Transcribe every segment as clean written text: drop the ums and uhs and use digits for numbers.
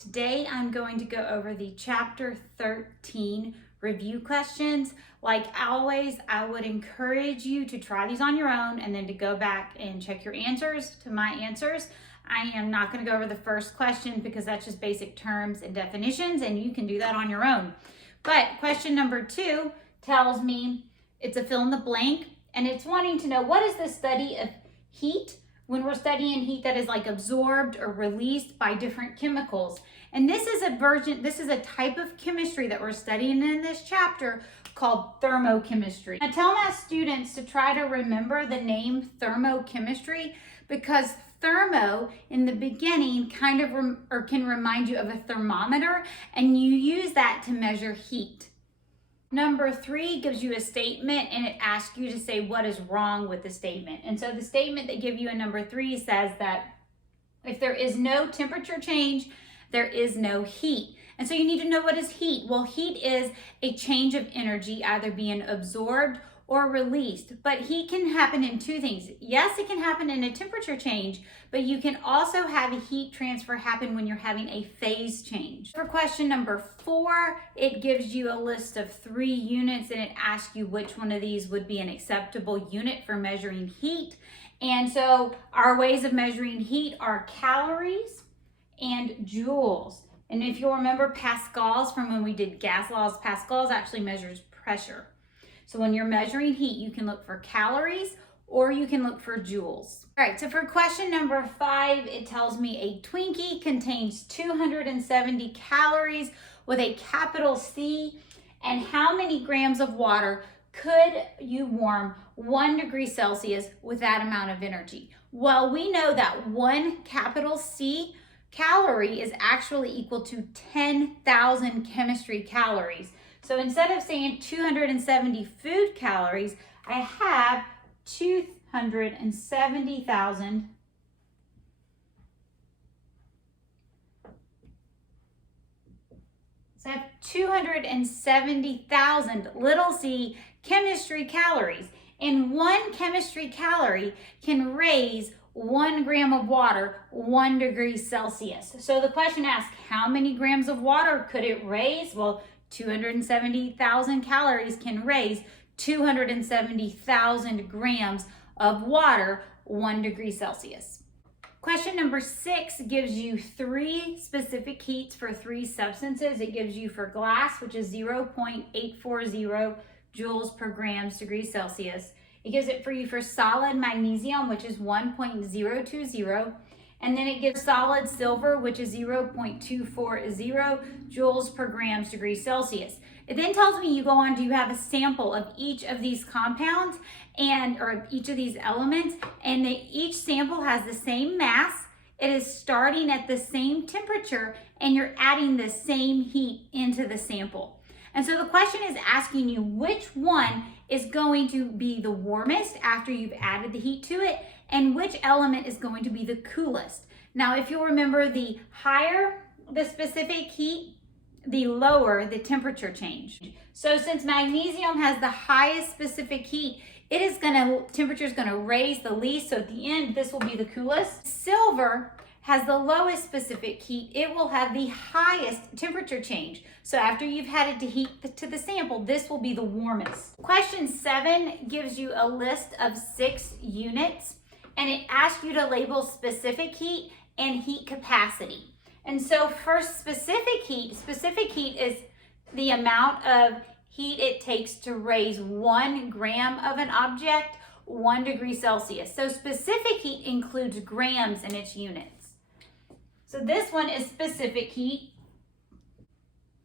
Today I'm going to go over the chapter 13 review questions. Like always, I would encourage you to try these on your own and then to go back and check your answers to my answers. I am not going to go over the first question because that's just basic terms and definitions, and you can do that on your own. But question number 2 tells me it's a fill in the blank, and it's wanting to know what is the study of heat when we're studying heat that is like absorbed or released by different chemicals. And this is a type of chemistry that we're studying in this chapter called thermochemistry. I tell my students to try to remember the name thermochemistry because thermo in the beginning kind of can remind you of a thermometer, and you use that to measure heat. Number 3 gives you a statement and it asks you to say what is wrong with the statement. And so the statement they give you in number 3 says that if there is no temperature change, there is no heat. And so you need to know what is heat. Well, heat is a change of energy either being absorbed or released. But heat can happen in 2 things. Yes, it can happen in a temperature change, but you can also have a heat transfer happen when you're having a phase change. For question number 4, it gives you a list of 3 units and it asks you which one of these would be an acceptable unit for measuring heat. And so our ways of measuring heat are calories and joules. And if you'll remember pascals from when we did gas laws, pascals actually measures pressure. So when you're measuring heat, you can look for calories or you can look for joules. All right, so for question number 5, it tells me a Twinkie contains 270 calories with a capital C, and how many grams of water could you warm 1 degree Celsius with that amount of energy? Well, we know that 1 capital C calorie is actually equal to 10,000 chemistry calories. So instead of saying 270 food calories, I have 270,000 So I have 270,000 little c chemistry calories. And 1 chemistry calorie can raise 1 gram of water 1 degree Celsius. So the question asks, how many grams of water could it raise? Well, 270,000 calories can raise 270,000 grams of water 1 degree Celsius. Question number 6 gives you 3 specific heats for 3 substances. It gives you for glass, which is 0.840 joules per grams degrees Celsius. It gives it for you for solid magnesium, which is 1.020. And then it gives solid silver, which is 0.240 joules per grams degrees Celsius. It then tells me you go on, do you have a sample of each of these compounds or each of these elements, and each sample has the same mass. It is starting at the same temperature, and you're adding the same heat into the sample. And so the question is asking you which one is going to be the warmest after you've added the heat to it, and which element is going to be the coolest. Now, if you'll remember, the higher the specific heat, the lower the temperature change. So since magnesium has the highest specific heat, temperature is gonna raise the least, so at the end, this will be the coolest. Silver has the lowest specific heat. It will have the highest temperature change. So after you've added the heat to the sample, this will be the warmest. Question 7 gives you a list of 6 units, and it asks you to label specific heat and heat capacity. And so for specific heat is the amount of heat it takes to raise 1 gram of an object 1 degree Celsius. So specific heat includes grams in its units. So this one is specific heat.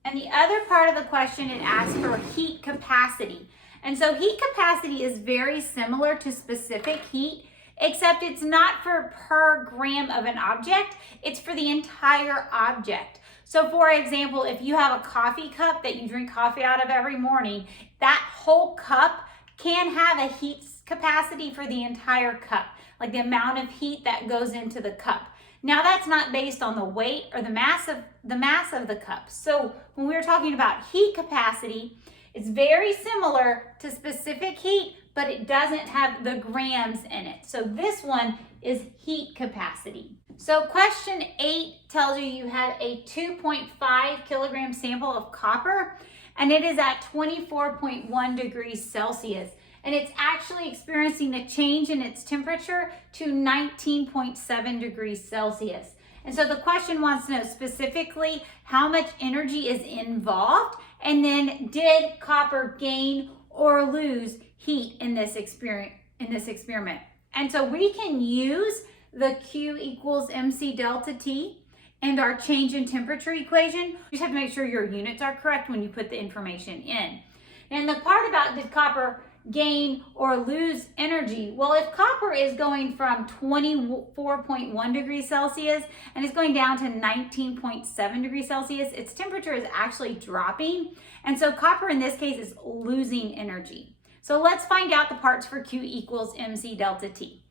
And the other part of the question, it asks for heat capacity. And so heat capacity is very similar to specific heat, except it's not for per gram of an object, it's for the entire object. So for example, if you have a coffee cup that you drink coffee out of every morning, that whole cup can have a heat capacity for the entire cup, like the amount of heat that goes into the cup. Now that's not based on the weight or the mass of the cup. So when we're talking about heat capacity, it's very similar to specific heat, but it doesn't have the grams in it. So this one is heat capacity. So question 8 tells you you have a 2.5 kilogram sample of copper, and it is at 24.1 degrees Celsius. And it's actually experiencing a change in its temperature to 19.7 degrees Celsius. And so the question wants to know specifically how much energy is involved, and then did copper gain or lose heat in this experiment. And so we can use the Q equals MC delta T and our change in temperature equation. You just have to make sure your units are correct when you put the information in. And the part about did copper gain or lose energy, well, if copper is going from 24.1 degrees Celsius and it's going down to 19.7 degrees Celsius, its temperature is actually dropping. And so copper in this case is losing energy. So let's find out the parts for Q equals MC delta T.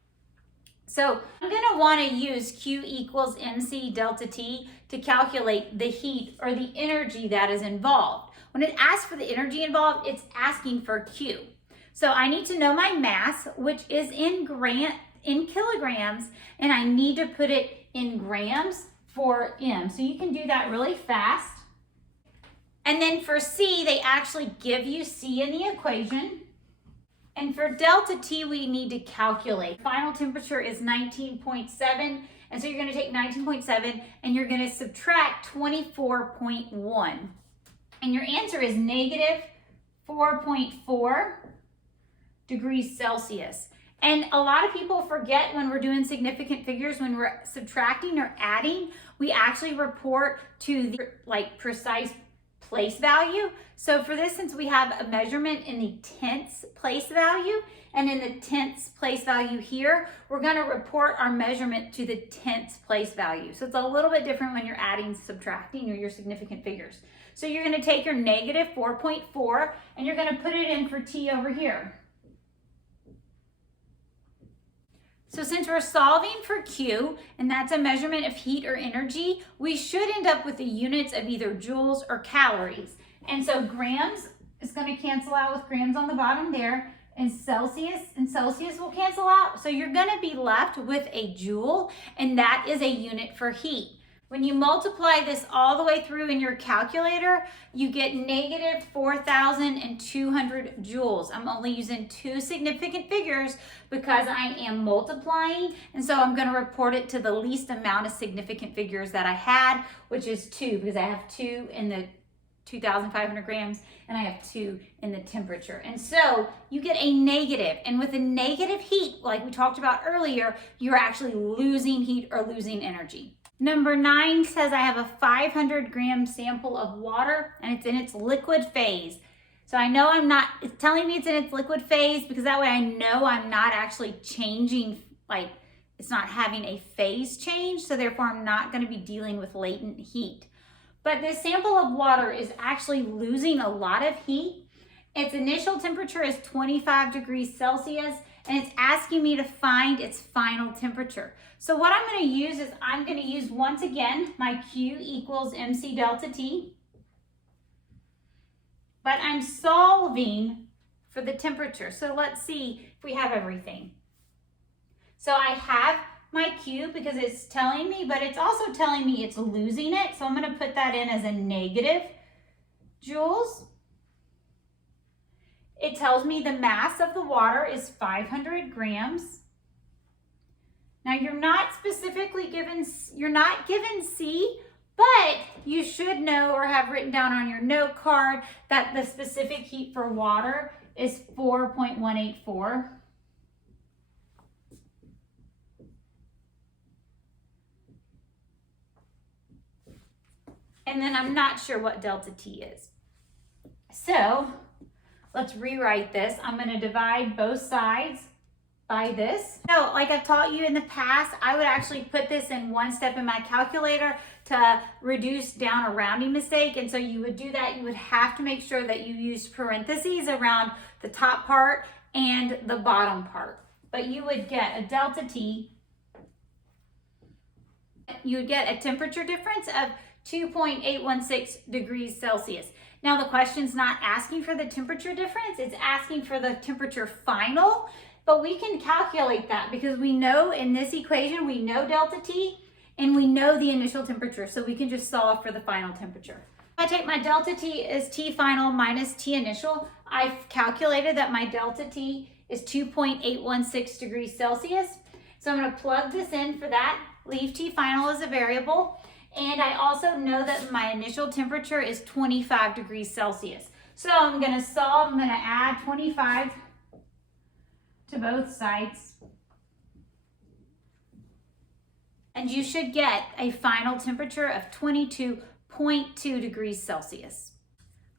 So I'm going to want to use Q equals MC delta T to calculate the heat or the energy that is involved. When it asks for the energy involved, it's asking for Q. So I need to know my mass, which is in kilograms, and I need to put it in grams for M. So you can do that really fast. And then for C, they actually give you C in the equation. And for delta T, we need to calculate. Final temperature is 19.7, and so you're going to take 19.7 and you're going to subtract 24.1. And your answer is negative 4.4 degrees Celsius. And a lot of people forget when we're doing significant figures, when we're subtracting or adding, we actually report to the precise place value. So for this, since we have a measurement in the tenths place value, and in the tenths place value here, we're going to report our measurement to the tenths place value. So it's a little bit different when you're adding, subtracting, or your significant figures. So you're going to take your negative 4.4 and you're going to put it in for T over here. So since we're solving for Q, and that's a measurement of heat or energy, we should end up with the units of either joules or calories. And so grams is going to cancel out with grams on the bottom there, and Celsius will cancel out. So you're going to be left with a joule, and that is a unit for heat. When you multiply this all the way through in your calculator, you get negative 4,200 joules. I'm only using two significant figures because I am multiplying, and so I'm going to report it to the least amount of significant figures that I had, which is 2, because I have 2 in the 2,500 grams and I have 2 in the temperature. And so you get a negative, and with a negative heat, like we talked about earlier, you're actually losing heat or losing energy. Number 9 says I have a 500 gram sample of water and it's in its liquid phase. So I know it's telling me it's in its liquid phase because that way I know I'm not actually changing, it's not having a phase change. So therefore I'm not going to be dealing with latent heat. But this sample of water is actually losing a lot of heat. Its initial temperature is 25 degrees Celsius, and it's asking me to find its final temperature. So what I'm going to use is I'm going to use, once again, my Q equals MC delta T. But I'm solving for the temperature. So let's see if we have everything. So I have my Q because it's telling me, but it's also telling me it's losing it. So I'm going to put that in as a negative joules. It tells me the mass of the water is 500 grams. Now you're not given C, but you should know or have written down on your note card that the specific heat for water is 4.184. And then I'm not sure what delta T is. So let's rewrite this. I'm going to divide both sides by this. So like I've taught you in the past, I would actually put this in one step in my calculator to reduce down a rounding mistake. And so you would do that. You would have to make sure that you use parentheses around the top part and the bottom part. But you would get a delta T. You would get a temperature difference of 2.816 degrees Celsius. Now the question's not asking for the temperature difference, it's asking for the temperature final, but we can calculate that because we know in this equation, we know delta T, and we know the initial temperature, so we can just solve for the final temperature. If I take my delta T as T final minus T initial, I've calculated that my delta T is 2.816 degrees Celsius. So I'm going to plug this in for that, leave T final as a variable, and I also know that my initial temperature is 25 degrees Celsius. So I'm going to solve, I'm going to add 25 to both sides. And you should get a final temperature of 22.2 degrees Celsius.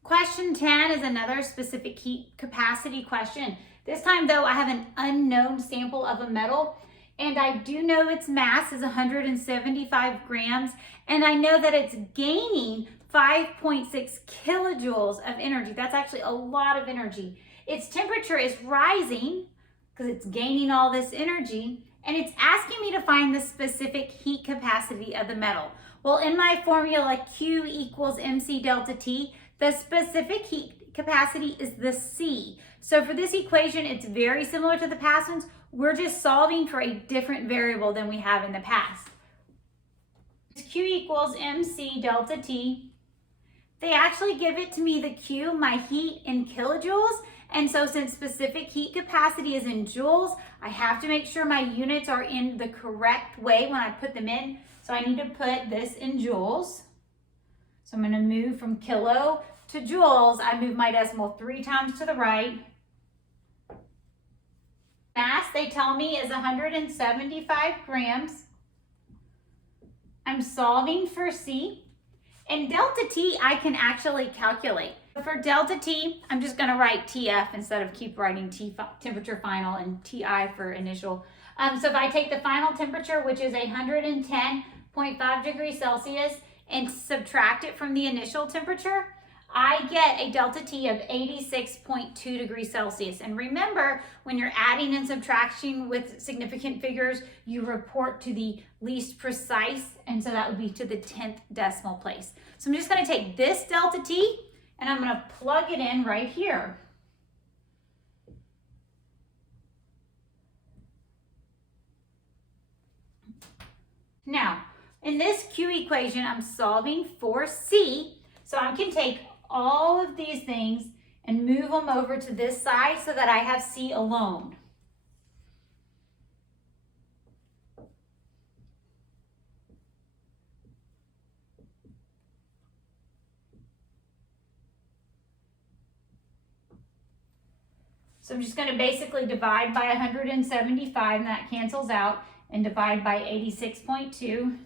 Question 10 is another specific heat capacity question. This time though, I have an unknown sample of a metal, and I do know its mass is 175 grams, and I know that it's gaining 5.6 kilojoules of energy. That's actually a lot of energy. Its temperature is rising because it's gaining all this energy, and it's asking me to find the specific heat capacity of the metal. Well, in my formula, Q equals MC delta T, the specific heat capacity is the C. So for this equation, it's very similar to the past ones. We're just solving for a different variable than we have in the past. Q equals MC delta T. They actually give it to me, the Q, my heat in kilojoules. And so since specific heat capacity is in joules, I have to make sure my units are in the correct way when I put them in. So I need to put this in joules. So I'm going to move from kilo to joules. I move my decimal 3 times to the right. Mass, they tell me, is 175 grams. I'm solving for C. And delta T, I can actually calculate. For delta T, I'm just going to write TF instead of keep writing temperature final and TI for initial. So if I take the final temperature, which is 110.5 degrees Celsius, and subtract it from the initial temperature, I get a delta T of 86.2 degrees Celsius. And remember, when you're adding and subtracting with significant figures, you report to the least precise, and so that would be to the 10th decimal place. So I'm just going to take this delta T, and I'm going to plug it in right here. Now, in this Q equation, I'm solving for C, so I can take all of these things and move them over to this side so that I have C alone. So I'm just going to basically divide by 175, and that cancels out, and divide by 86.2.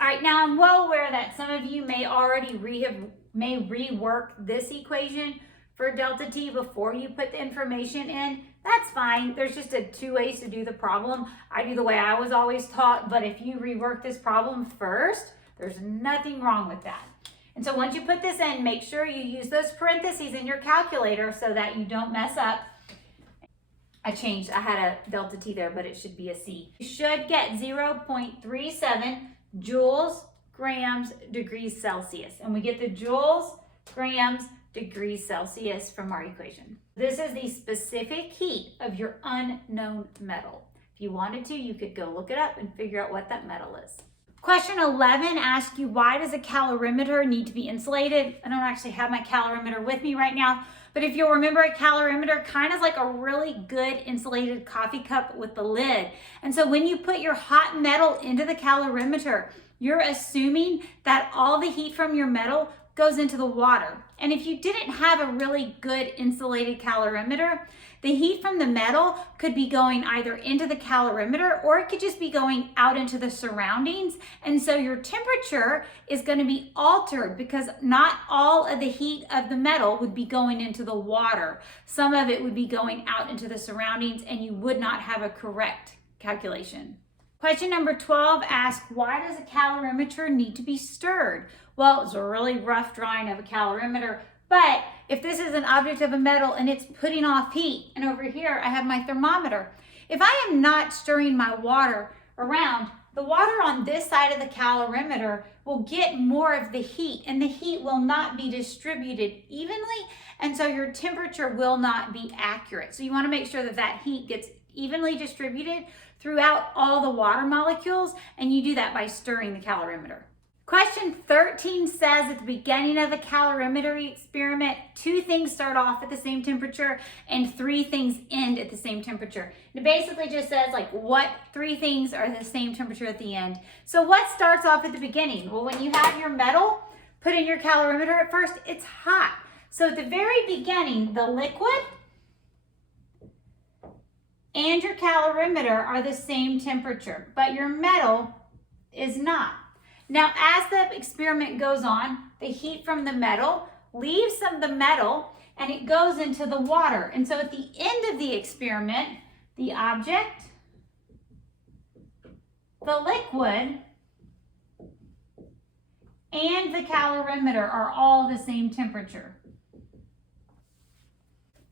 All right, now I'm well aware that some of you may already rework this equation for delta T before you put the information in. That's fine. There's just 2 ways to do the problem. I do the way I was always taught, but if you rework this problem first, there's nothing wrong with that. And so once you put this in, make sure you use those parentheses in your calculator so that you don't mess up. I had a delta T there, but it should be a C. You should get 0.37 joules, grams, degrees Celsius. And we get the joules, grams, degrees Celsius from our equation. This is the specific heat of your unknown metal. If you wanted to, you could go look it up and figure out what that metal is. Question 11 asks you, why does a calorimeter need to be insulated? I don't actually have my calorimeter with me right now, but if you'll remember, a calorimeter kind of like a really good insulated coffee cup with the lid. And so when you put your hot metal into the calorimeter, you're assuming that all the heat from your metal goes into the water. And if you didn't have a really good insulated calorimeter, the heat from the metal could be going either into the calorimeter or it could just be going out into the surroundings. And so your temperature is going to be altered because not all of the heat of the metal would be going into the water. Some of it would be going out into the surroundings, and you would not have a correct calculation. Question number 12 asks, why does a calorimeter need to be stirred? Well, it's a really rough drawing of a calorimeter, but if this is an object of a metal and it's putting off heat, and over here I have my thermometer, if I am not stirring my water around, the water on this side of the calorimeter will get more of the heat, and the heat will not be distributed evenly, and so your temperature will not be accurate. So you want to make sure that that heat gets evenly distributed throughout all the water molecules, and you do that by stirring the calorimeter. Question 13 says at the beginning of the calorimetry experiment, 2 things start off at the same temperature and 3 things end at the same temperature. And it basically just says like what 3 things are the same temperature at the end. So what starts off at the beginning? Well, when you have your metal put in your calorimeter at first, it's hot. So at the very beginning, the liquid and your calorimeter are the same temperature, but your metal is not. Now, as the experiment goes on, the heat from the metal leaves some of the metal and it goes into the water. And so at the end of the experiment, the object, the liquid, and the calorimeter are all the same temperature.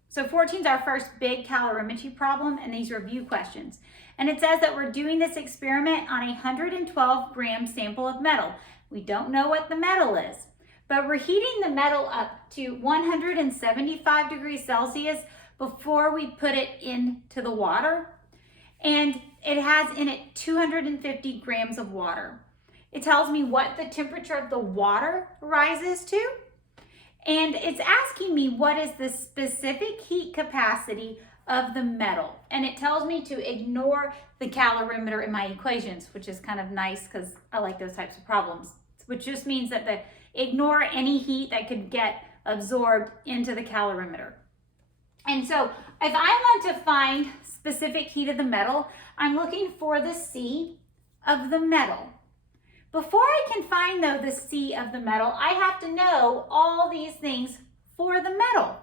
So 14 is our first big calorimetry problem, and these review questions. And it says that we're doing this experiment on a 112 gram sample of metal. We don't know what the metal is, but we're heating the metal up to 175 degrees Celsius before we put it into the water. And it has in it 250 grams of water. It tells me what the temperature of the water rises to. And it's asking me what is the specific heat capacity of the metal. And it tells me to ignore the calorimeter in my equations, which is kind of nice because I like those types of problems, which just means that ignore any heat that could get absorbed into the calorimeter. And so if I want to find specific heat of the metal, I'm looking for the C of the metal. Before I can find, though, the C of the metal, I have to know all these things for the metal.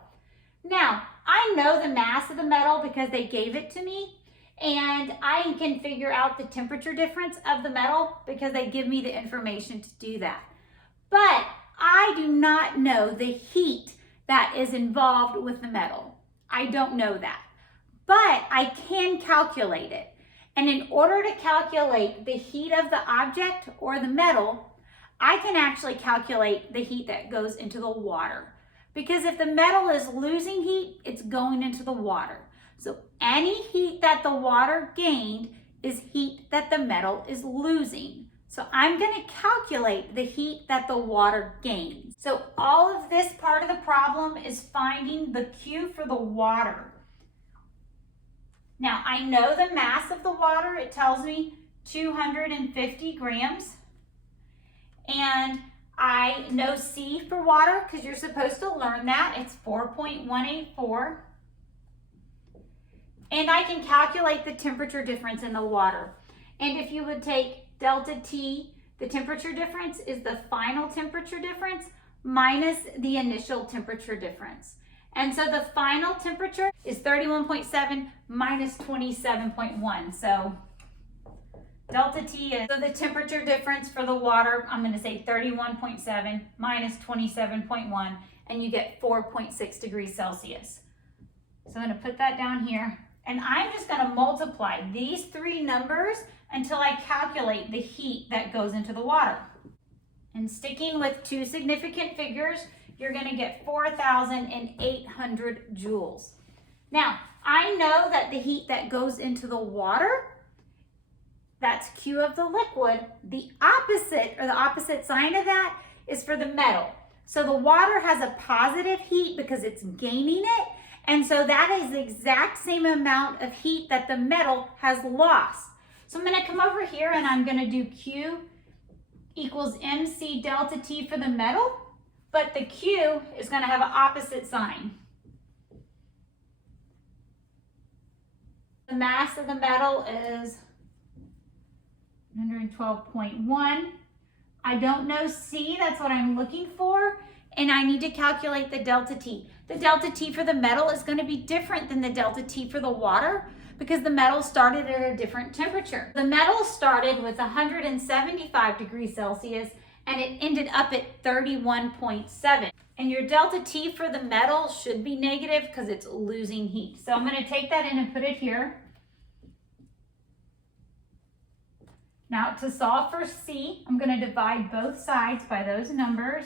Now, I know the mass of the metal because they gave it to me, and I can figure out the temperature difference of the metal because they give me the information to do that. But I do not know the heat that is involved with the metal. I don't know that, but I can calculate it. And in order to calculate the heat of the object or the metal, I can actually calculate the heat that goes into the water. Because if the metal is losing heat, it's going into the water. So any heat that the water gained is heat that the metal is losing. So I'm going to calculate the heat that the water gains. So all of this part of the problem is finding the Q for the water. Now, I know the mass of the water. It tells me 250 grams. And I know C for water because you're supposed to learn that. It's 4.184. And I can calculate the temperature difference in the water. And if you would take delta T, the temperature difference is the final temperature difference minus the initial temperature difference. And so the final temperature is 31.7 minus 27.1. So delta T is, so the temperature difference for the water, I'm going to say 31.7 minus 27.1, and you get 4.6 degrees Celsius. So I'm going to put that down here, and I'm just going to multiply these 3 numbers until I calculate the heat that goes into the water. And sticking with 2 significant figures, you're going to get 4,800 joules. Now, I know that the heat that goes into the water, that's Q of the liquid. The opposite, or the opposite sign of that, is for the metal. So the water has a positive heat because it's gaining it, and so that is the exact same amount of heat that the metal has lost. So I'm going to come over here and I'm going to do Q equals MC delta T for the metal. But the Q is going to have an opposite sign. The mass of the metal is 112.1. I don't know C, that's what I'm looking for, and I need to calculate the delta T. The delta T for the metal is going to be different than the delta T for the water because the metal started at a different temperature. The metal started with 175 degrees Celsius and it ended up at 31.7. And your delta T for the metal should be negative because it's losing heat. So I'm going to take that in and put it here. Now to solve for C, I'm going to divide both sides by those numbers.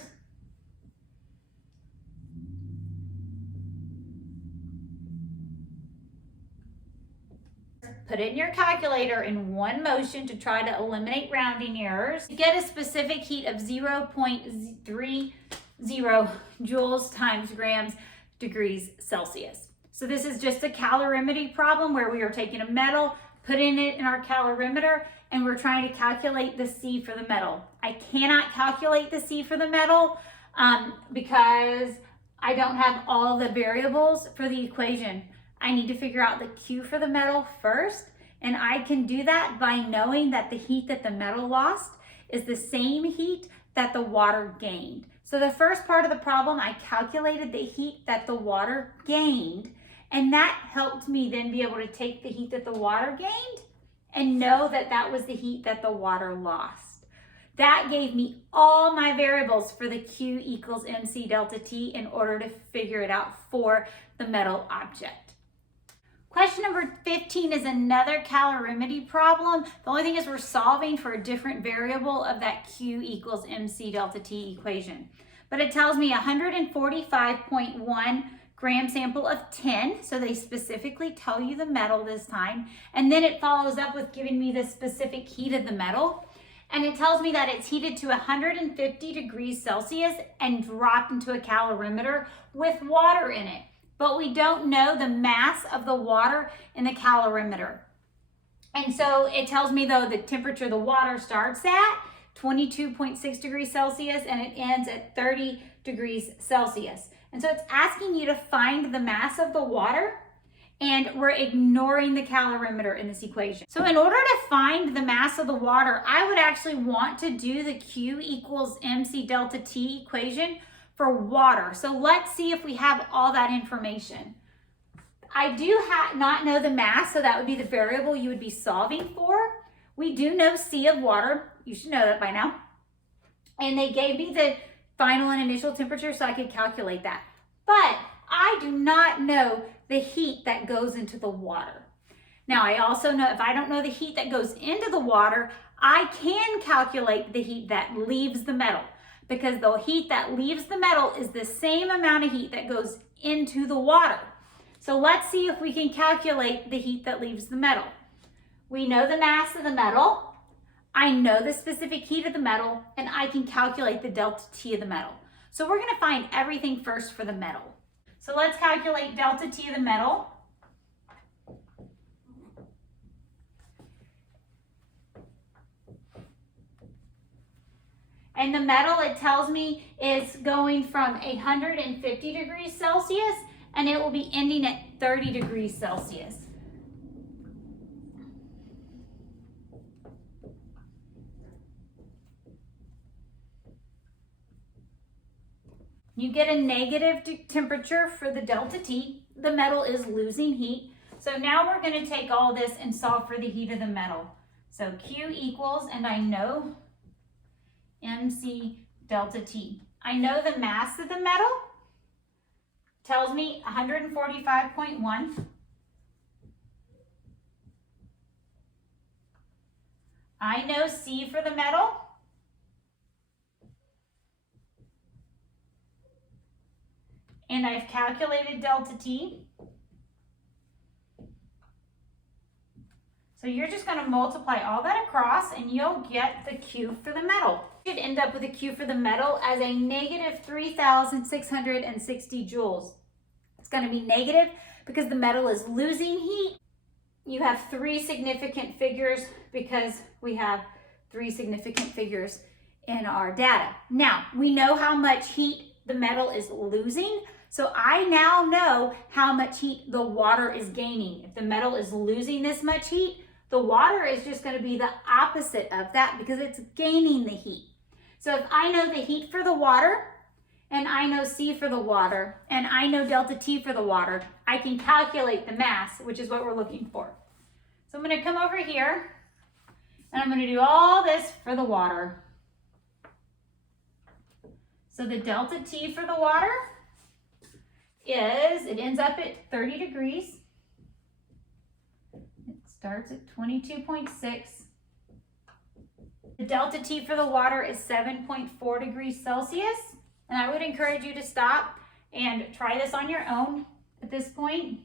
Put it in your calculator in one motion to try to eliminate rounding errors. You get a specific heat of 0.30 joules times grams degrees Celsius. So this is just a calorimetry problem where we are taking a metal, putting it in our calorimeter, and we're trying to calculate the C for the metal. I cannot calculate the C for the metal because I don't have all the variables for the equation. I need to figure out the Q for the metal first, and I can do that by knowing that the heat that the metal lost is the same heat that the water gained. So the first part of the problem, I calculated the heat that the water gained, and that helped me then be able to take the heat that the water gained and know that that was the heat that the water lost. That gave me all my variables for the Q equals MC delta T in order to figure it out for the metal object. Question number 15 is another calorimetry problem. The only thing is we're solving for a different variable of that Q equals MC delta T equation. But it tells me 145.1 gram sample of tin. So they specifically tell you the metal this time. And then it follows up with giving me the specific heat of the metal. And it tells me that it's heated to 150 degrees Celsius and dropped into a calorimeter with water in it. But we don't know the mass of the water in the calorimeter. And so it tells me though the temperature the water starts at 22.6 degrees Celsius and it ends at 30 degrees Celsius. And so it's asking you to find the mass of the water, and we're ignoring the calorimeter in this equation. So in order to find the mass of the water, I would actually want to do the Q equals MC delta T equation for water. So let's see if we have all that information. I do not know the mass, so that would be the variable you would be solving for. We do know C of water. You should know that by now. And they gave me the final and initial temperature so I could calculate that. But I do not know the heat that goes into the water. Now I also know if I don't know the heat that goes into the water, I can calculate the heat that leaves the metal, because the heat that leaves the metal is the same amount of heat that goes into the water. So let's see if we can calculate the heat that leaves the metal. We know the mass of the metal, I know the specific heat of the metal, and I can calculate the delta T of the metal. So we're gonna find everything first for the metal. So let's calculate delta T of the metal. And the metal, it tells me, is going from 150 degrees Celsius and it will be ending at 30 degrees Celsius. You get a negative temperature for the delta T. The metal is losing heat. So now we're going to take all this and solve for the heat of the metal. So Q equals, and I know MC delta T. I know the mass of the metal tells me 145.1. I know C for the metal. And I've calculated delta T. So you're just going to multiply all that across and you'll get the Q for the metal. You should end up with a Q for the metal as a negative 3,660 joules. It's going to be negative because the metal is losing heat. You have three significant figures because we have three significant figures in our data. Now, we know how much heat the metal is losing. So I now know how much heat the water is gaining. If the metal is losing this much heat, the water is just going to be the opposite of that because it's gaining the heat. So if I know the heat for the water, and I know C for the water, and I know delta T for the water, I can calculate the mass, which is what we're looking for. So I'm going to come over here, and I'm going to do all this for the water. So the delta T for the water is, it ends up at 30 degrees. It starts at 22.6. The delta T for the water is 7.4 degrees Celsius. And I would encourage you to stop and try this on your own at this point.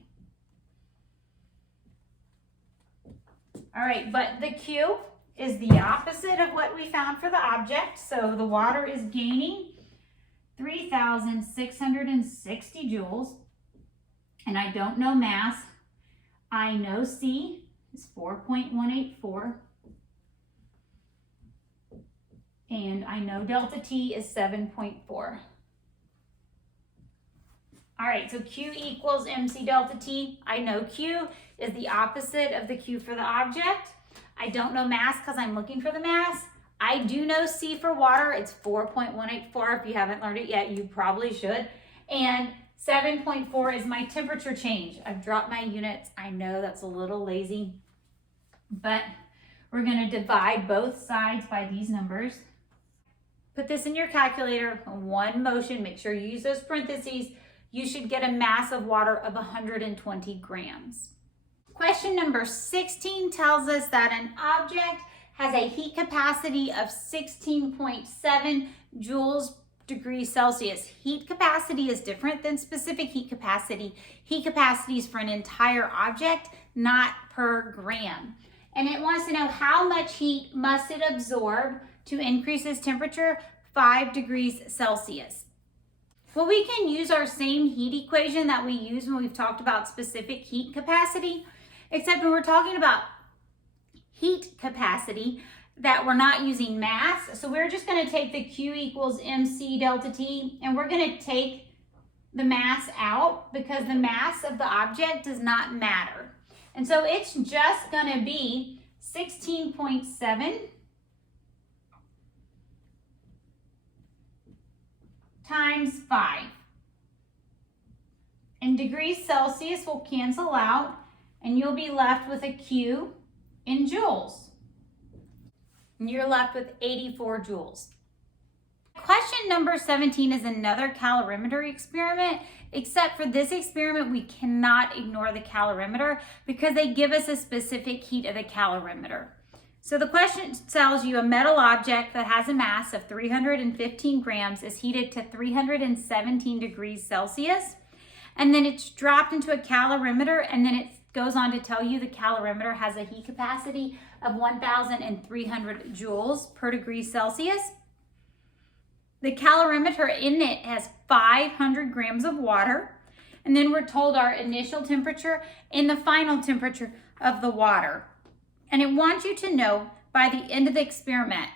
All right, but the Q is the opposite of what we found for the object. So the water is gaining 3,660 joules. And I don't know mass. I know C is 4.184. And I know delta T is 7.4. All right, so Q equals MC delta T. I know Q is the opposite of the Q for the object. I don't know mass because I'm looking for the mass. I do know C for water. It's 4.184. If you haven't learned it yet, you probably should. And 7.4 is my temperature change. I've dropped my units. I know that's a little lazy, but we're going to divide both sides by these numbers. Put this in your calculator, one motion. Make sure you use those parentheses. You should get a mass of water of 120 grams. Question number 16 tells us that an object has a heat capacity of 16.7 joules degrees Celsius. Heat capacity is different than specific heat capacity. Heat capacity is for an entire object, not per gram. And it wants to know how much heat must it absorb to increase its temperature 5 degrees Celsius. Well, we can use our same heat equation that we use when we've talked about specific heat capacity, except when we're talking about heat capacity, that we're not using mass. So we're just going to take the Q equals MC delta T, and we're going to take the mass out because the mass of the object does not matter. And so it's just going to be 16.7 times 5. And degrees Celsius will cancel out, and you'll be left with a Q in joules. And you're left with 84 joules. Question number 17 is another calorimetry experiment, except for this experiment, we cannot ignore the calorimeter because they give us a specific heat of the calorimeter. So the question tells you a metal object that has a mass of 315 grams is heated to 317 degrees Celsius. And then it's dropped into a calorimeter, and then it goes on to tell you the calorimeter has a heat capacity of 1,300 joules per degree Celsius. The calorimeter in it has 500 grams of water. And then we're told our initial temperature and the final temperature of the water. And it wants you to know by the end of the experiment,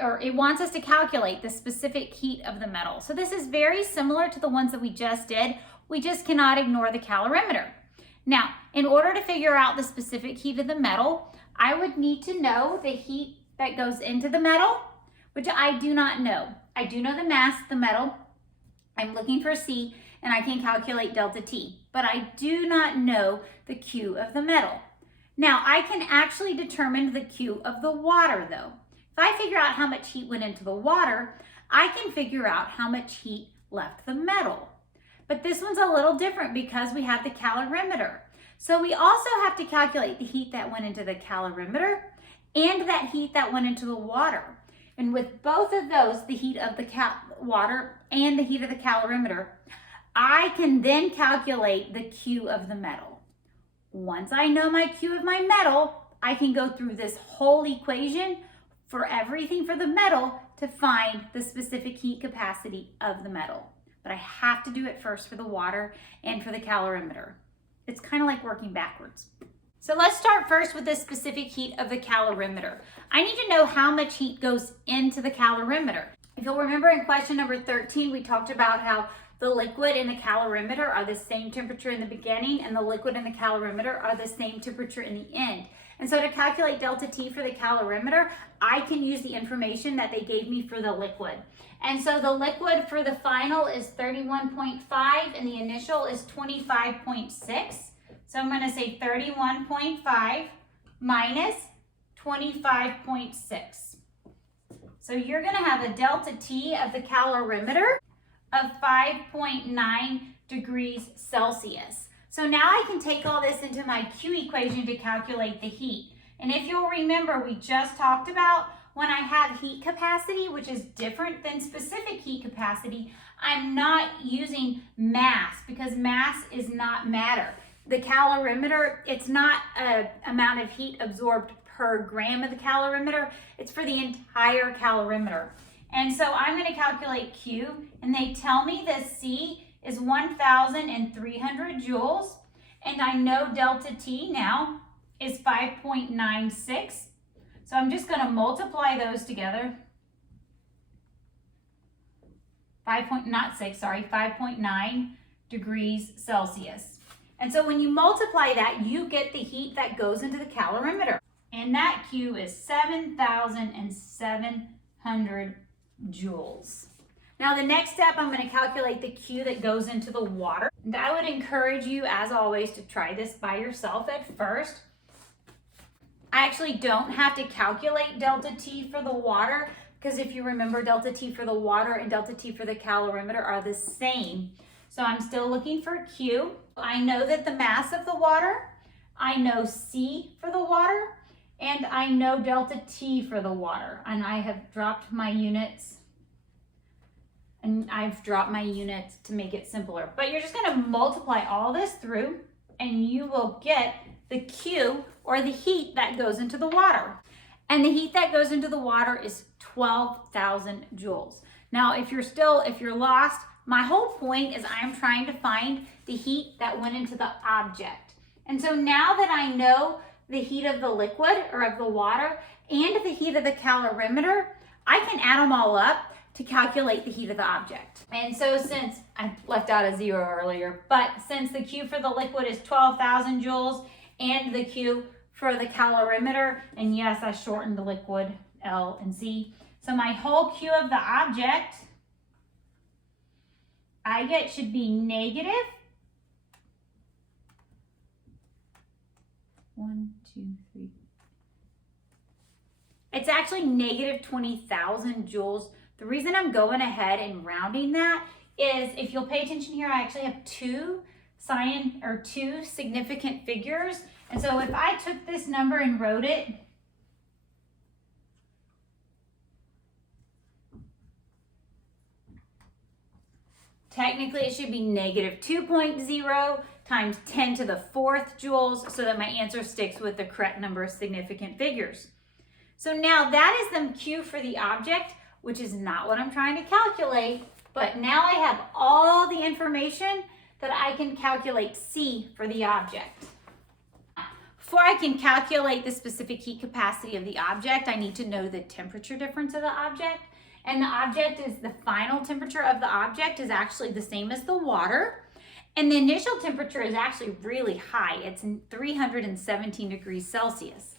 or it wants us to calculate the specific heat of the metal. So this is very similar to the ones that we just did. We just cannot ignore the calorimeter. Now, in order to figure out the specific heat of the metal, I would need to know the heat that goes into the metal, which I do not know. I do know the mass of the metal. I'm looking for C, and I can calculate delta T, but I do not know the Q of the metal. Now, I can actually determine the Q of the water, though. If I figure out how much heat went into the water, I can figure out how much heat left the metal. But this one's a little different because we have the calorimeter. So we also have to calculate the heat that went into the calorimeter and that heat that went into the water. And with both of those, the heat of the water and the heat of the calorimeter, I can then calculate the Q of the metal. Once I know my Q of my metal, I can go through this whole equation for everything for the metal to find the specific heat capacity of the metal. But I have to do it first for the water and for the calorimeter. It's kind of like working backwards. So let's start first with the specific heat of the calorimeter. I need to know how much heat goes into the calorimeter. If you'll remember in question number 13, we talked about how the liquid and the calorimeter are the same temperature in the beginning, and the liquid and the calorimeter are the same temperature in the end. And so to calculate delta T for the calorimeter, I can use the information that they gave me for the liquid. And so the liquid for the final is 31.5 and the initial is 25.6. So I'm going to say 31.5 minus 25.6. So you're going to have a delta T of the calorimeter of 5.9 degrees Celsius. So now I can take all this into my Q equation to calculate the heat. And if you'll remember, we just talked about when I have heat capacity, which is different than specific heat capacity, I'm not using mass because mass is not matter. The calorimeter, it's not an amount of heat absorbed per gram of the calorimeter, it's for the entire calorimeter. And so I'm going to calculate Q, and they tell me the C is 1,300 joules, and I know delta T now is 5.96. So I'm just going to multiply those together. 5.9 degrees Celsius. And so when you multiply that, you get the heat that goes into the calorimeter. And that Q is 7,700 joules. Now the next step, I'm going to calculate the Q that goes into the water. And I would encourage you, as always, to try this by yourself at first. I actually don't have to calculate delta T for the water, because if you remember, delta T for the water and delta T for the calorimeter are the same. So I'm still looking for Q. I know that the mass of the water, I know C for the water, and I know delta T for the water. And I have dropped my units, to make it simpler. But you're just gonna multiply all this through, and you will get the Q, or the heat that goes into the water. And the heat that goes into the water is 12,000 joules. Now, if you're lost, my whole point is I'm trying to find the heat that went into the object. And so now that I know the heat of the liquid or of the water and the heat of the calorimeter, I can add them all up to calculate the heat of the object. And so since I left out a 0 earlier, but since the Q for the liquid is 12,000 joules and the Q for the calorimeter, and yes, I shortened the liquid L and C. So my whole Q of the object I get should be negative 1, 2, 3. It's actually negative 20,000 joules. The reason I'm going ahead and rounding that is, if you'll pay attention here, I actually have two significant figures. And so if I took this number and wrote it, technically it should be negative 2.0 times 10 to the 4th joules, so that my answer sticks with the correct number of significant figures. So now that is the Q for the object, which is not what I'm trying to calculate, but now I have all the information that I can calculate C for the object. Before I can calculate the specific heat capacity of the object, I need to know the temperature difference of the object. And the final temperature of the object is actually the same as the water. And the initial temperature is actually really high. It's 317 degrees Celsius.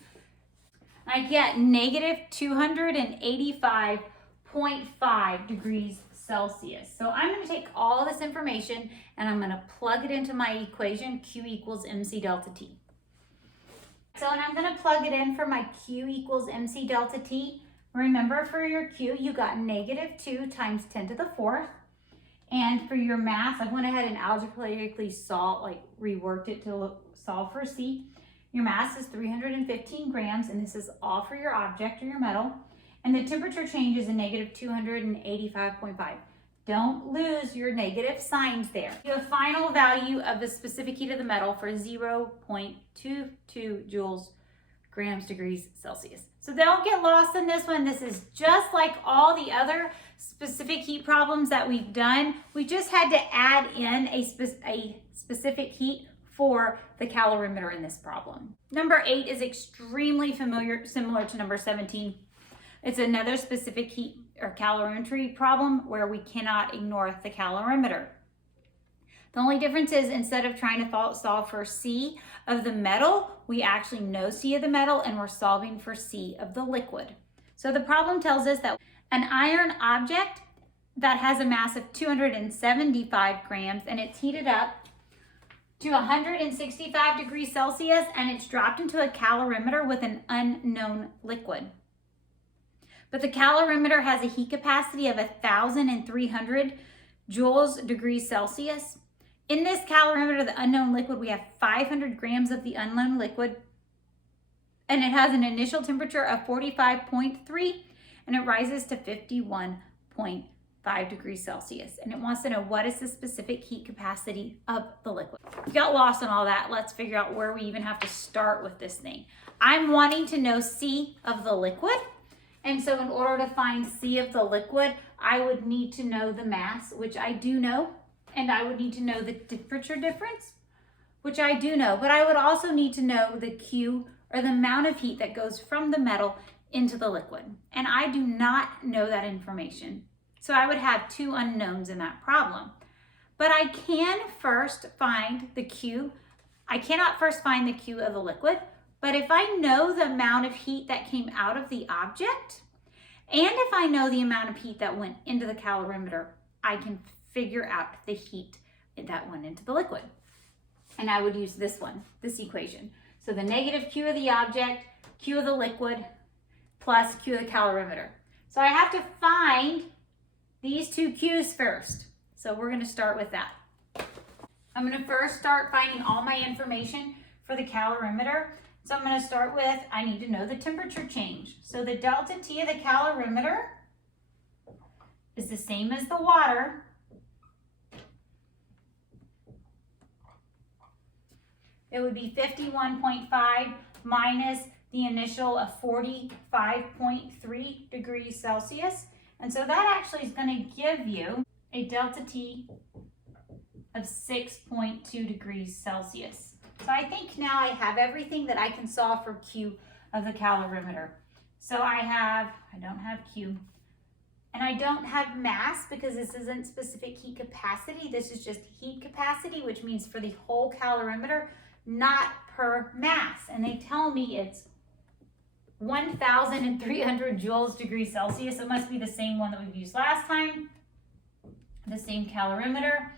I get negative 285.5 degrees Celsius. So I'm going to take all of this information and I'm going to plug it into my equation, Q equals MC delta T. So and I'm going to plug it in for my Q equals MC delta T. Remember, for your Q, you got negative 2 times 10 to the 4th. And for your mass, I went ahead and algebraically reworked it to solve for C. Your mass is 315 grams, and this is all for your object or your metal. And the temperature change is a negative 285.5. Don't lose your negative signs there. The final value of the specific heat of the metal for 0.22 joules grams degrees Celsius. So don't get lost in this one. This is just like all the other specific heat problems that we've done. We just had to add in a specific heat for the calorimeter in this problem. Number 8 is extremely similar to number 17. It's another specific heat or calorimetry problem where we cannot ignore the calorimeter. The only difference is, instead of trying to solve for C of the metal, we actually know C of the metal and we're solving for C of the liquid. So the problem tells us that an iron object that has a mass of 275 grams and it's heated up to 165 degrees Celsius and it's dropped into a calorimeter with an unknown liquid. But the calorimeter has a heat capacity of 1,300 joules degrees Celsius. In this calorimeter, the unknown liquid, we have 500 grams of the unknown liquid. and it has an initial temperature of 45.3 and it rises to 51.5 degrees Celsius. And it wants to know what is the specific heat capacity of the liquid. If you got lost in all that, let's figure out where we even have to start with this thing. I'm wanting to know C of the liquid. And so in order to find C of the liquid, I would need to know the mass, which I do know. And I would need to know the temperature difference, which I do know. But I would also need to know the Q, or the amount of heat that goes from the metal into the liquid. And I do not know that information. So I would have two unknowns in that problem. But I can first find the Q. I cannot first find the Q of the liquid, but if I know the amount of heat that came out of the object, and if I know the amount of heat that went into the calorimeter, I can figure out the heat that went into the liquid. And I would use this one, this equation. So the negative Q of the object, Q of the liquid, plus Q of the calorimeter. So I have to find these two Q's first. So we're gonna start with that. I'm gonna first start finding all my information for the calorimeter. So I'm gonna start with, I need to know the temperature change. So the delta T of the calorimeter is the same as the water. It would be 51.5 minus the initial of 45.3 degrees Celsius. And so that actually is going to give you a delta T of 6.2 degrees Celsius. So I think now I have everything that I can solve for Q of the calorimeter. So I don't have Q. And I don't have mass because this isn't specific heat capacity. This is just heat capacity, which means for the whole calorimeter, not per mass. And they tell me it's 1,300 joules degrees Celsius. It must be the same one that we've used last time, the same calorimeter.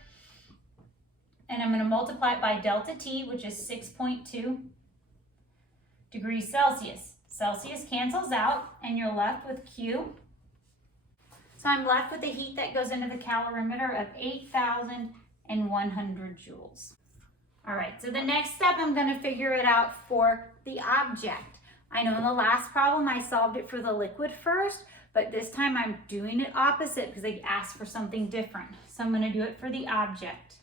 And I'm going to multiply it by delta T, which is 6.2 degrees Celsius. Celsius cancels out, and you're left with Q. So I'm left with the heat that goes into the calorimeter of 8,100 joules. All right, so the next step, I'm going to figure it out for the object. I know in the last problem I solved it for the liquid first, but this time I'm doing it opposite because they asked for something different. So I'm going to do it for the object.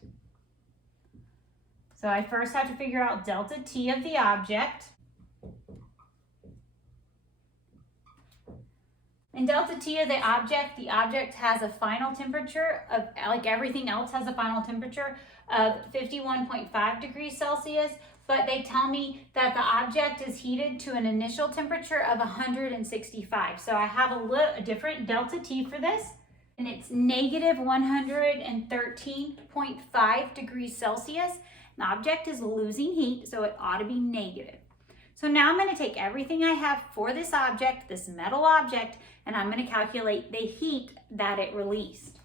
So I first have to figure out delta T of the object. In delta T of the object has a final temperature of, like everything else has a final temperature of 51.5 degrees Celsius, but they tell me that the object is heated to an initial temperature of 165. So I have a different delta T for this, and it's negative 113.5 degrees Celsius. The object is losing heat, so it ought to be negative. So now I'm going to take everything I have for this object, this metal object, and I'm going to calculate the heat that it released.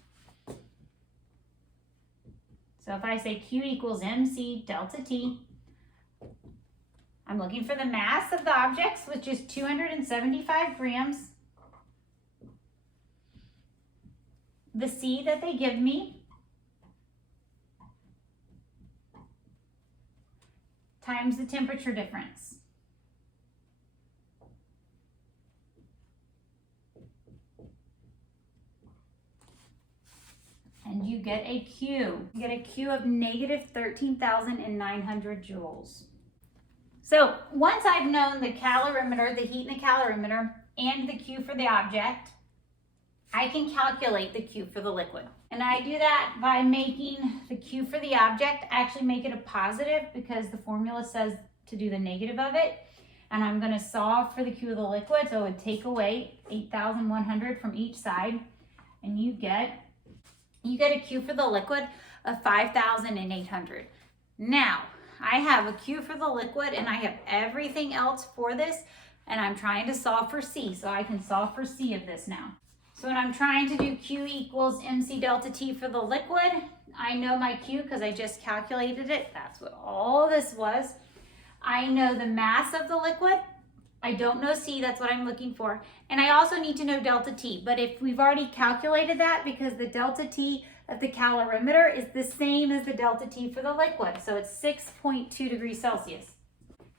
So if I say Q equals MC delta T, I'm looking for the mass of the objects, which is 275 grams. The C that they give me times the temperature difference. And you get a Q. You get a Q of negative 13,900 joules. So once I've known the calorimeter, the heat in the calorimeter, and the Q for the object, I can calculate the Q for the liquid. And I do that by making the Q for the object, actually make it a positive because the formula says to do the negative of it. And I'm going to solve for the Q of the liquid. So I would take away 8,100 from each side, and you get a Q for the liquid of 5,800. Now, I have a Q for the liquid and I have everything else for this, and I'm trying to solve for C, so I can solve for C of this now. So when I'm trying to do Q equals MC delta T for the liquid, I know my Q because I just calculated it. That's what all this was. I know the mass of the liquid. I don't know C, that's what I'm looking for. And I also need to know delta T, but if we've already calculated that, because the delta T of the calorimeter is the same as the delta T for the liquid, so it's 6.2 degrees Celsius.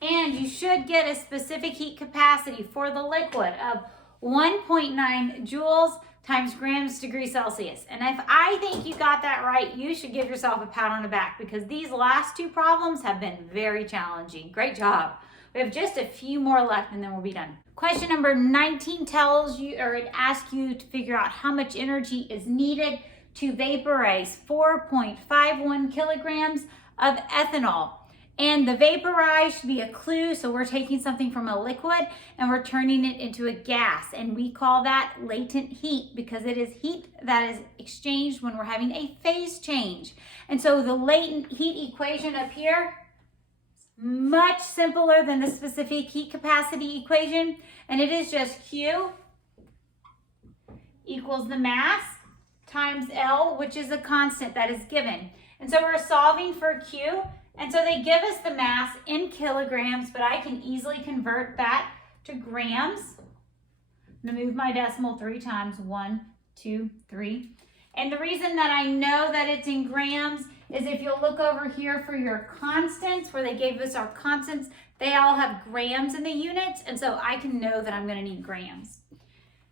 And you should get a specific heat capacity for the liquid of 1.9 joules times grams degrees Celsius. And if I think you got that right, you should give yourself a pat on the back because these last two problems have been very challenging. Great job. We have just a few more left and then we'll be done. Question number 19 tells you, or it asks you to figure out how much energy is needed to vaporize 4.51 kilograms of ethanol. And the vaporize should be a clue, so we're taking something from a liquid and we're turning it into a gas, and we call that latent heat because it is heat that is exchanged when we're having a phase change. And so the latent heat equation up here, much simpler than the specific heat capacity equation, and it is just Q equals the mass times L, which is a constant that is given. And so we're solving for Q. And so they give us the mass in kilograms, but I can easily convert that to grams. I'm gonna move my decimal 3 times, 1, 2, 3. And the reason that I know that it's in grams is if you'll look over here for your constants, where they gave us our constants, they all have grams in the units, and so I can know that I'm gonna need grams.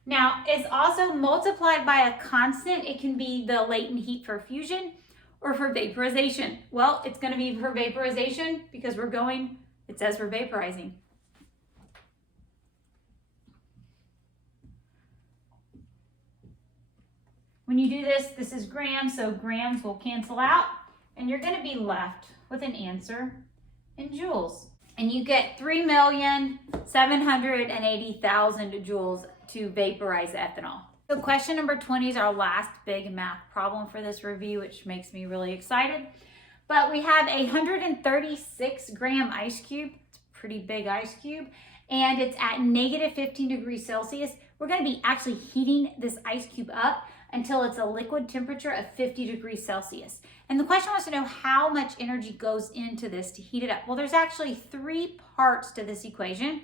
Now, it's also multiplied by a constant. It can be the latent heat for fusion, or for vaporization. Well, it's gonna be for vaporization because it says we're vaporizing. When you do this, this is grams, so grams will cancel out, and you're gonna be left with an answer in joules. And you get 3,780,000 joules to vaporize ethanol. So question number 20 is our last big math problem for this review, which makes me really excited. But we have a 136 gram ice cube. It's a pretty big ice cube. And it's at negative 15 degrees Celsius. We're going to be actually heating this ice cube up until it's a liquid temperature of 50 degrees Celsius. And the question wants to know how much energy goes into this to heat it up. Well, there's actually 3 parts to this equation.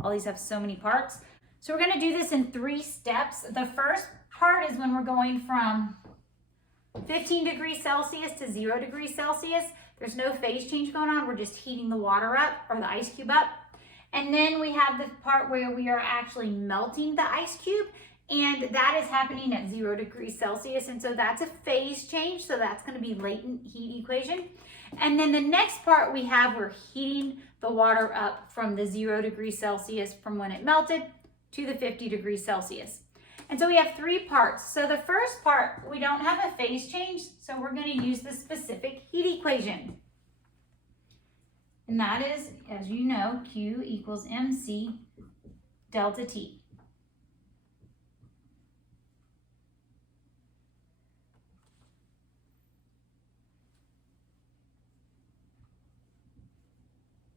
All these have so many parts. So we're gonna do this in 3 steps. The first part is when we're going from 15 degrees Celsius to 0 degrees Celsius. There's no phase change going on. We're just heating the water up, or the ice cube up. And then we have the part where we are actually melting the ice cube, and that is happening at 0 degrees Celsius. And so that's a phase change. So that's gonna be latent heat equation. And then the next part we're heating the water up from the 0 degrees Celsius from when it melted to the 50 degrees Celsius. And so we have 3 parts. So the first part, we don't have a phase change, so we're going to use the specific heat equation. And that is, as you know, Q equals MC delta T.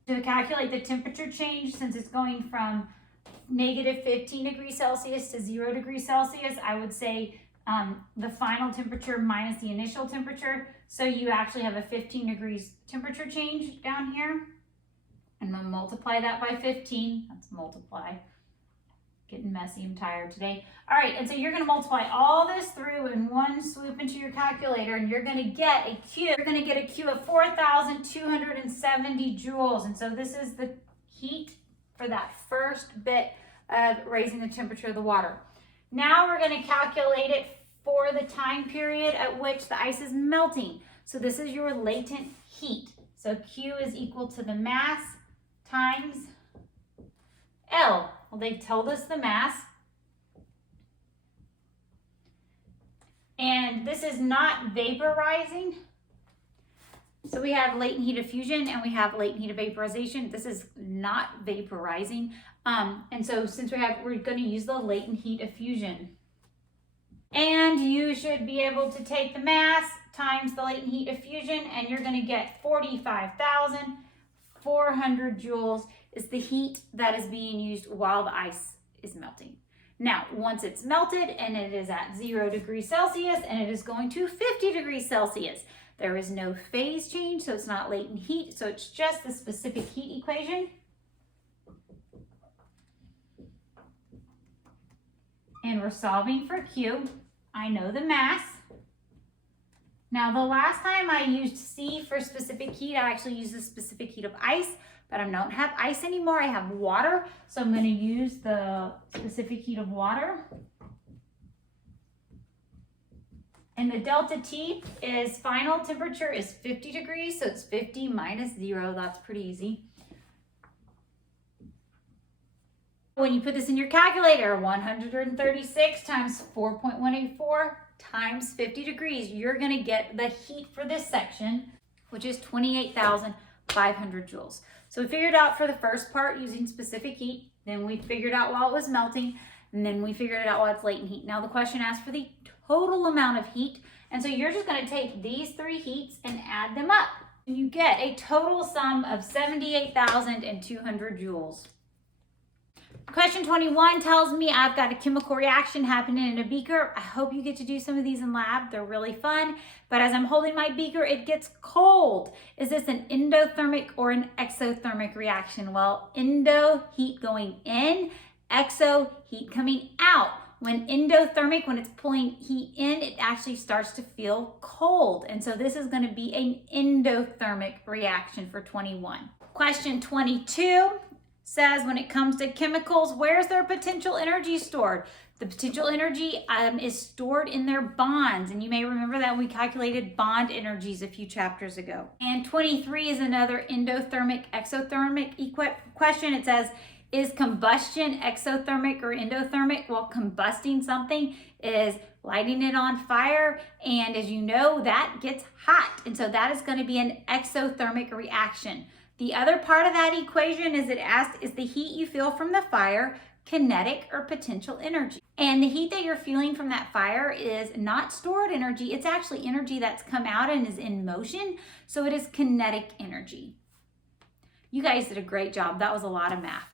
To calculate the temperature change, since it's going from negative 15 degrees Celsius to 0 degrees Celsius, I would say the final temperature minus the initial temperature. So you actually have a 15 degrees temperature change down here. I'm gonna multiply that by 15. Let's multiply. Getting messy, I'm tired today. All right, and so you're gonna multiply all this through in one swoop into your calculator, and you're gonna get a Q. You're gonna get a Q of 4,270 joules. And so this is the heat for that first bit of raising the temperature of the water. Now we're going to calculate it for the time period at which the ice is melting. So this is your latent heat. So Q is equal to the mass times L. Well, they told us the mass. And this is not vaporizing. So we have latent heat of fusion and we have latent heat of vaporization. This is not vaporizing. And so since we're going to use the latent heat of fusion. And you should be able to take the mass times the latent heat of fusion, and you're going to get 45,400 joules is the heat that is being used while the ice is melting. Now, once it's melted and it is at 0 degrees Celsius and it is going to 50 degrees Celsius, there is no phase change, so it's not latent heat, so it's just the specific heat equation. And we're solving for Q. I know the mass. Now, the last time I used C for specific heat, I actually used the specific heat of ice, but I don't have ice anymore. I have water, so I'm going to use the specific heat of water. And the delta T is final temperature is 50 degrees, so it's 50 minus 0. That's pretty easy. When you put this in your calculator, 136 times 4.184 times 50 degrees, you're going to get the heat for this section, which is 28,500 joules. So we figured out for the first part using specific heat, then we figured out while it was melting, and then we figured it out while it's latent heat. Now the question asks for the total amount of heat, and so you're just going to take these three heats and add them up. And you get a total sum of 78,200 joules. Question 21 tells me I've got a chemical reaction happening in a beaker. I hope you get to do some of these in lab. They're really fun. But as I'm holding my beaker, it gets cold. Is this an endothermic or an exothermic reaction? Well, endo, heat going in, exo, heat coming out. When endothermic, when it's pulling heat in, it actually starts to feel cold. And so this is going to be an endothermic reaction for 21. Question 22 says when it comes to chemicals, where's their potential energy stored? The potential energy is stored in their bonds. And you may remember that we calculated bond energies a few chapters ago. And 23 is another endothermic, exothermic question. It says, is combustion exothermic or endothermic? Well, combusting something is lighting it on fire. And as you know, that gets hot. And so that is going to be an exothermic reaction. The other part of that equation is it asks, is the heat you feel from the fire kinetic or potential energy? And the heat that you're feeling from that fire is not stored energy. It's actually energy that's come out and is in motion. So it is kinetic energy. You guys did a great job. That was a lot of math.